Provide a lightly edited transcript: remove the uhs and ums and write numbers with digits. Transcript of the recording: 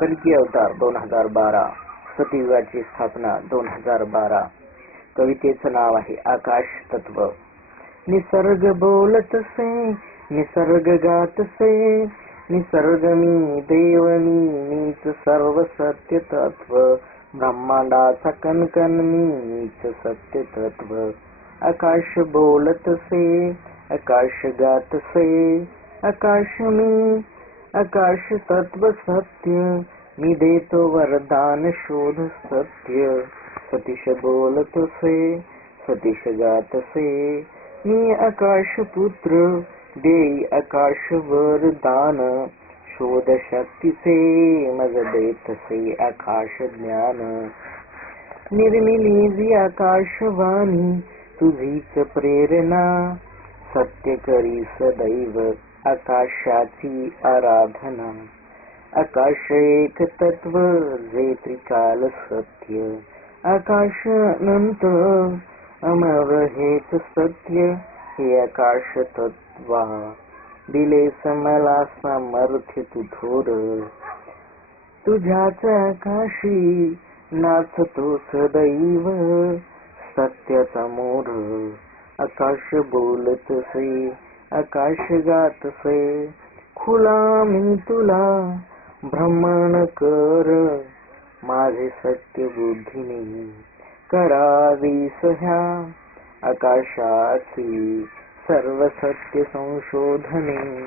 कल्की अवतार 2012, सतयुगाची स्थापना 2012. कवितेचं नाव आहे आकाश तत्व. निसर्ग बोलतसे, निसर्ग गातसे, निसर्ग मी देव मीच सर्व सत्य तत्व. ब्रह्मांडाचा कणकण मीच सत्य तत्व. आकाश बोलतसे, आकाश गातसे, आकाश मी, आकाश तत्व सत्य. मी देतो वरदान शोध सत्य. सतीश बोलतसे, सतीश गातसे, मी आकाश पुत्र देई आकाश वरदान. शोध शक्तीचे मज देतसे आकाश ज्ञान. निर्मिली जी आकाशवाणी तुझीच प्रेरणा. सत्य करी सदैव आकाशाची आराधना. आकाश एक तत्व जे त्रिकाल सत्य. आकाश अनंत अमर हेच सत्य. हे आकाश तत्वा दिलेस मला सामर्थ्य तू थोर. तुझ्याच आकाशी नाचतो सदैव सत्याचा मोर. आकाश बोलतसे, आकाश गातसे, खुला मी तुला भ्रमण कर. माझे सत्य बुद्धीने करावीस ह्या आकाशाची सर्व सत्य संशोधने.